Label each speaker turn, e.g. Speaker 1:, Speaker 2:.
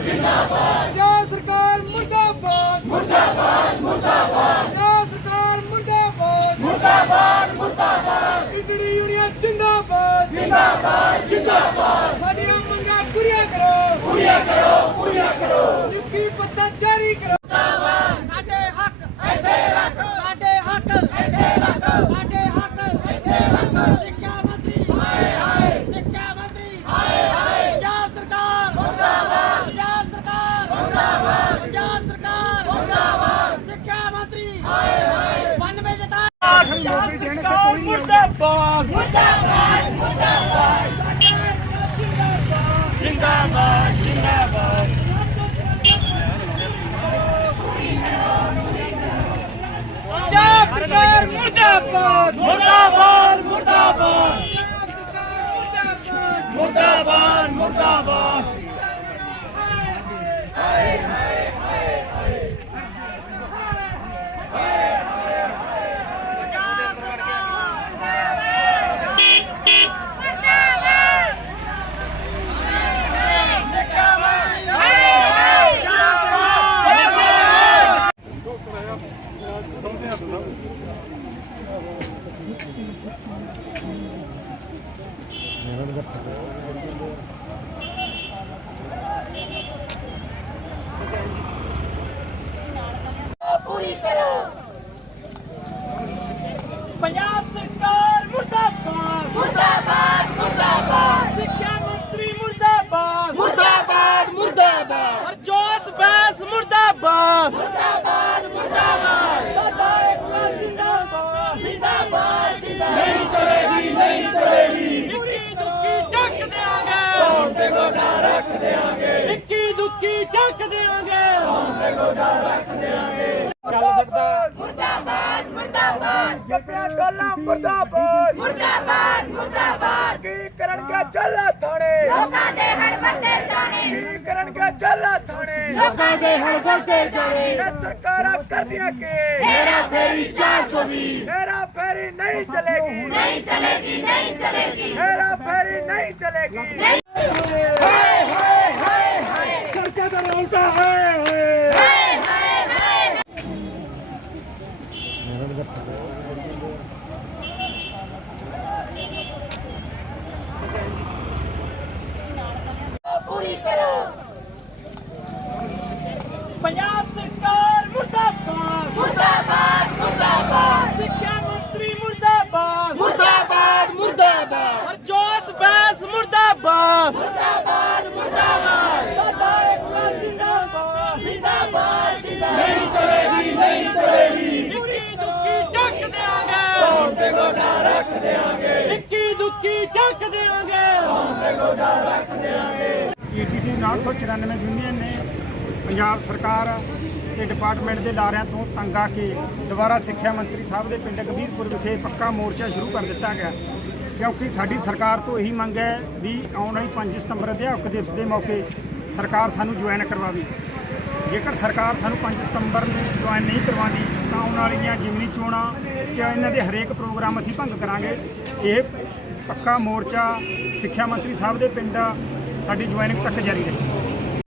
Speaker 1: ਪੰਜਾਬ ਸਰਕਾਰ ਮੁਰਦਾਬਾਦ ਮੁਰਦਾਬਾਦ ਮੁਰਦਾਬਾਦ ਪੰਜਾਬ ਸਰਕਾਰ ਮੁਰਦਾਬਾਦ ਮੁਰਦਾਬਾਦ ਮੁਰਦਾਬਾਦ ਕਿਹੜੀ ਯੂਨੀਅਨ ਜਿੰਦਾਬਾਦ ਜਿੰਦਾਬਾਦ ਜਿੰਦਾਬਾਦ ਸਾਡੀਆਂ ਮੰਗਾਂ ਪੂਰੀਆਂ ਕਰੋ ਪੂਰੀਆਂ ਕਰੋ ਪੂਰੀਆਂ ਕਰੋ ਨਿੱਕੀ ਪੱਤਾ ਜਾਰੀ ਕਰੋ
Speaker 2: ਸਾਡੇ ਹੱਕ ਇੱਥੇ ਰੱਖ ਸਾਡੇ ਹੱਕ ਇੱਥੇ ਰੱਖ ਸਾਡੇ ਹੱਕ ਇੱਥੇ ਰੱਖ ਸਿੱਖਿਆ ਮੰਤਰੀ ਹਾਏ ਹਾਏ ਸਿੱਖਿਆ ਮੰਤਰੀ ਹਾਏ ਹਾਏ ਪੰਜਾਬ ਸਰਕਾਰ ਮੁਰਦਾਬਾਦ ਪੰਜਾਬ ਸਰਕਾਰ ਮੁਰਦਾਬਾਦ ਪੰਜਾਬ ਸਰਕਾਰ ਮੁਰਦਾਬਾਦ ਸਿੱਖਿਆ ਮੰਤਰੀ ਹਾਏ ਹਾਏ 92 ਜਤਾ
Speaker 1: ਮੁਰਦਾਬਾਦ ਮੁਰਦਾਬਾਦ ਮੁਰਦਾਬਾਦ ਜਿੰਦਾਬਾਦ ਜਿੰਦਾਬਾਦ ਪੰਜਾਬ ਸਰਕਾਰ ਮੁਰਦਾਬਾਦ ਮੁਰਦਾਬਾਦ ਮੁਰਦਾਬਾਦ ਮੁਰਦਾਬਾਦ ਮੁਰਦਾਬਾਦ ਹਾਏ ਹਾਏ ਹਾਏ ਹਾਏ
Speaker 2: ਪੂਰੀ ਕਰੋ ਪੰਜਾਬ ਸਰਕਾਰ ਮੁਰਦਾਬਾਦ ਮੁਰਦਾਬਾਦ ਮੁਰਦਾਬਾਦ ਸਿੱਖਿਆ ਮੰਤਰੀ ਮੁਰਦਾਬਾਦ
Speaker 1: ਮੁਰਦਾਬਾਦ ਮੁਰਦਾਬਾਦ
Speaker 2: ਹਰਜੋਤ ਬੈਂਸ ਮੁਰਦਾਬਾਦ ਮੁਰਦਾਬਾਦ ਮੁਰਦਾਬਾਦ ਸਾਡਾ ਇੱਕ ਜਿੰਦਾਬਾਦ ਜਿੰਦਾਬਾਦ
Speaker 1: ਨਹੀਂ ਚਲੇਗੀ ਨਹੀਂ ਚਲੇਗੀ
Speaker 2: ਇੱਕੀ ਦੁੱਕੀ ਚੱਕ ਦਿਆਂਗੇ
Speaker 1: ਕੌਣ ਤੇ ਗੋਡਾ ਰੱਖ ਦਿਆਂਗੇ
Speaker 2: ਇੱਕੀ ਦੁੱਕੀ ਚੱਕ ਦਿਆਂਗੇ
Speaker 1: ਕੌਣ ਤੇ ਗੋਡਾ ਰੱਖ ਦਿਆਂਗੇ
Speaker 2: ਚੱਲ ਸਕਦਾ
Speaker 3: ਮੁਰਦਾਬਾਦ ਮੁਰਦਾਬਾਦ
Speaker 1: ਜੱਪਿਆ ਟੋਲਾ ਮੁਰਦਾਬਾਦ
Speaker 3: ਮੁਰਦਾਬਾਦ ਮੁਰਦਾਬਾਦ
Speaker 1: ਕੀ ਕਰਨਗੇ ਚੱਲਾ ਥਾਣੇ
Speaker 3: ਲੋਕਾਂ ਦੇ ਹੜ ਵੱਧਦੇ ਜਾਣੇ
Speaker 1: ਕੀ ਕਰਨਗੇ ਚੱਲਾ ਥਾਣੇ
Speaker 3: ਲੋਕਾਂ ਦੇ ਹੜ ਵੱਧਦੇ ਜਾਣੇ
Speaker 1: ਇਹ ਸਰਕਾਰਾਂ ਕਰਦੀਆਂ ਕੀ
Speaker 3: ਮੇਰਾ ਫੇਰੀ 420
Speaker 1: ਮੇਰਾ ਫੇਰੀ ਨਹੀਂ ਚਲੇਗੀ
Speaker 3: ਨਹੀਂ ਚਲੇਗੀ ਨਹੀਂ ਚਲੇਗੀ
Speaker 1: ਮੇਰਾ ਫੇਰੀ ਨਹੀਂ ਚਲੇਗੀ
Speaker 3: ਨਹੀਂ
Speaker 1: ਹਾਏ ਹਾਏ ਹਾਏ ਹਾਏ ਖਰਚਾ ਤਾਂ ਉਲਟਾ ਹਾਏ ਹਾਏ
Speaker 3: ਹਾਏ ਹਾਏ ਹਾਏ ਪੂਰੀ ਕਰੋ
Speaker 2: ਪੰਜਾਬ ਸਰਕਾਰ ਮੁਰਦਾਬਾਦ
Speaker 3: ਮੁਰਦਾਬਾਦ ਮੁਰਦਾਬਾਦ
Speaker 2: ਸਿੱਖਿਆ ਮੰਤਰੀ ਮੁਰਦਾਬਾਦ
Speaker 1: ਮੁਰਦਾਬਾਦ ਮੁਰਦਾਬਾਦ
Speaker 2: ਹਰਜੋਤ ਬੈਂਸ ਮੁਰਦਾਬਾਦ
Speaker 3: ਮੁਰਦਾਬਾਦ ਮੁਰਦਾਬਾਦ
Speaker 2: ਸਾਡਾ ਇੱਕ ਜਿੰਦਾਬਾਦ
Speaker 3: ਜਿੰਦਾਬਾਦ
Speaker 1: ਨਹੀਂ ਚਲੇਗੀ ਨਹੀਂ ਚਲੇਗੀ
Speaker 2: ਇੱਕੀ ਦੁੱਕੀ ਚੱਕ ਦਿਆਂਗੇ
Speaker 1: ਕੌਣ ਤੇ ਗੋਡਾ ਰੱਖ ਦਿਆਂਗੇ
Speaker 2: ਇੱਕੀ ਦੁੱਕੀ ਚੱਕ ਦਿਆਂਗੇ
Speaker 4: ਈਟੀਟੀ 994 ਯੂਨੀਅਨ ਨੇ ਪੰਜਾਬ ਸਰਕਾਰ ਤੇ ਡਿਪਾਰਟਮੈਂਟ ਦੇ ਅਦਾਰਿਆਂ ਤੋਂ ਤੰਗ ਆ ਕੇ ਦੁਬਾਰਾ ਸਿੱਖਿਆ ਮੰਤਰੀ ਸਾਹਿਬ ਦੇ ਪਿੰਡ ਕਬੀਰਪੁਰ ਵਿਖੇ ਪੱਕਾ ਮੋਰਚਾ ਸ਼ੁਰੂ ਕਰ ਦਿੱਤਾ ਗਿਆ ਕਿਉਂਕਿ ਸਾਡੀ ਸਰਕਾਰ ਤੋਂ ਇਹੀ ਮੰਗ ਹੈ ਵੀ ਆਉਣ ਵਾਲੀ 5 ਸਤੰਬਰ ਅਧਿਆਪਕ ਦਿਵਸ ਦੇ ਮੌਕੇ ਸਰਕਾਰ ਸਾਨੂੰ ਜੁਆਇਨ ਕਰਵਾਵੇ। ਜੇਕਰ ਸਰਕਾਰ ਸਾਨੂੰ 5 ਸਤੰਬਰ ਨੂੰ ਜੁਆਇਨ ਨਹੀਂ ਕਰਵਾਉਂਦੀ ਤਾਂ ਆਉਣ ਵਾਲੀਆਂ ਜਿਮਨੀ ਚੋਣਾਂ 'ਚ ਇਹਨਾਂ ਦੇ ਹਰੇਕ ਪ੍ਰੋਗਰਾਮ ਅਸੀਂ ਭੰਗ ਕਰਾਂਗੇ। ਇਹ ਪੱਕਾ ਮੋਰਚਾ ਸਿੱਖਿਆ ਮੰਤਰੀ ਸਾਹਿਬ ਦੇ ਪਿੰਡ ਸਾਡੀ ਜੁਆਇਨਿੰਗ ਤੱਕ ਜਾਰੀ ਰਹੇ।